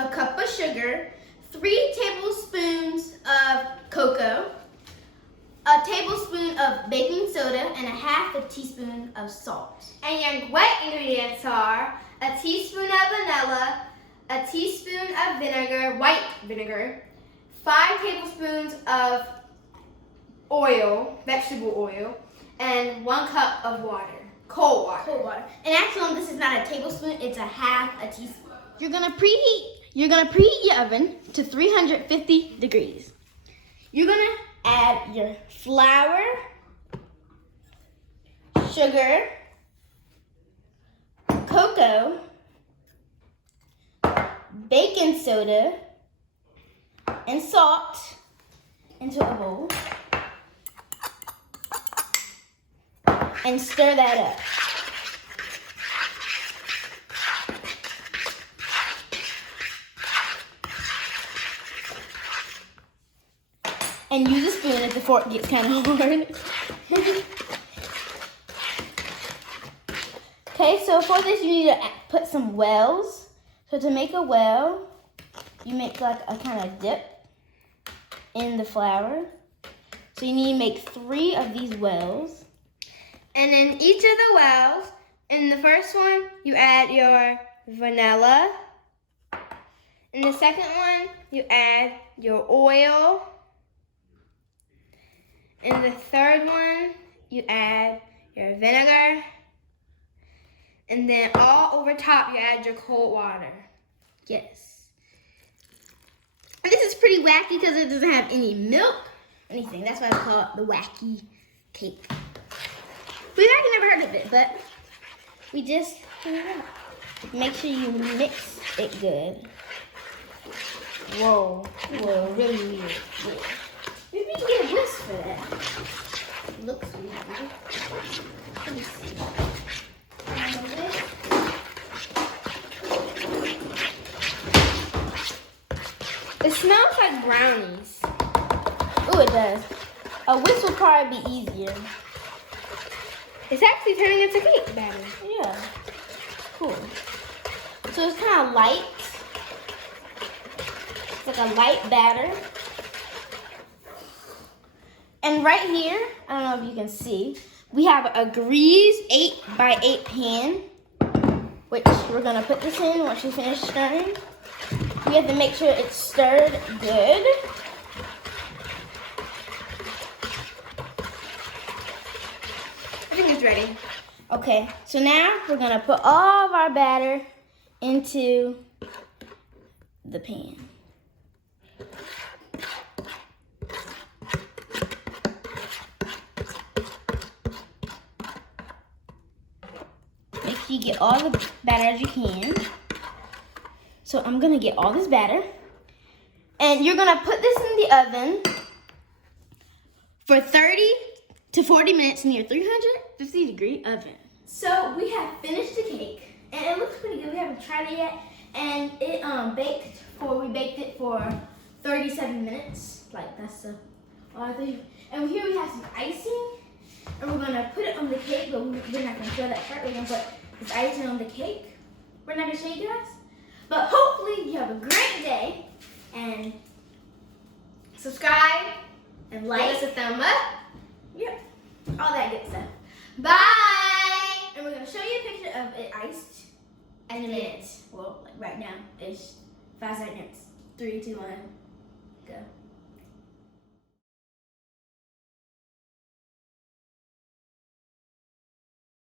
a cup of sugar, 3 tablespoons of cocoa, a tablespoon of baking soda, and a half a teaspoon of salt. And your wet ingredients are a teaspoon of vanilla, a teaspoon of vinegar, white vinegar, 5 tablespoons of oil, vegetable oil, and 1 cup of water, cold water. Cold water. And actually, this is not a tablespoon, it's a half a teaspoon. You're gonna preheat your oven to 350 degrees. You're gonna add your flour, sugar, cocoa, baking soda, and salt into a bowl. And stir that up. And use a spoon if the fork gets kind of hard. Okay, so for this you need to put some wells. So to make a well, you make like a kind of dip in the flour. So you need to make 3 of these wells. And in each of the wells, in the first one, you add your vanilla. In the second one, you add your oil. In the third one, you add your vinegar. And then all over top, you add your cold water. Yes. And this is pretty wacky because it doesn't have any milk or anything. That's why I call it the Wacky Cake. We've actually never heard of it, but we just figured it out. Make sure you mix it good. Whoa, really weird. Yeah. Maybe we can get a whisk for that. It looks weird. Let me see. It smells like brownies. Oh, it does. A whisk will probably be easier. It's actually turning into cake batter. Yeah. Cool. So it's kind of light. It's like a light batter. And right here, I don't know if you can see, we have a greased 8x8 pan, which we're gonna put this in once you finish stirring. We have to make sure it's stirred good. Everything's ready. Okay, so now we're gonna put all of our batter into the pan. Make sure you get all the batter as you can. So I'm gonna get all this batter. And you're gonna put this in the oven for 30 to 40 minutes in your 350-degree oven. So we have finished the cake, and it looks pretty good. We haven't tried it yet, and it we baked it for 37 minutes. Like that's the and here we have some icing, and we're gonna put it on the cake, but we're not gonna show that part. We're gonna put this icing on the cake. We're not gonna show you guys, but hopefully you have a great day, and subscribe and like. Give us a thumb up. Yep, all that good stuff. Bye! And we're gonna show you a picture of it iced in a minute. Well, like right now, it's 5 seconds. 3, 2, 1, go.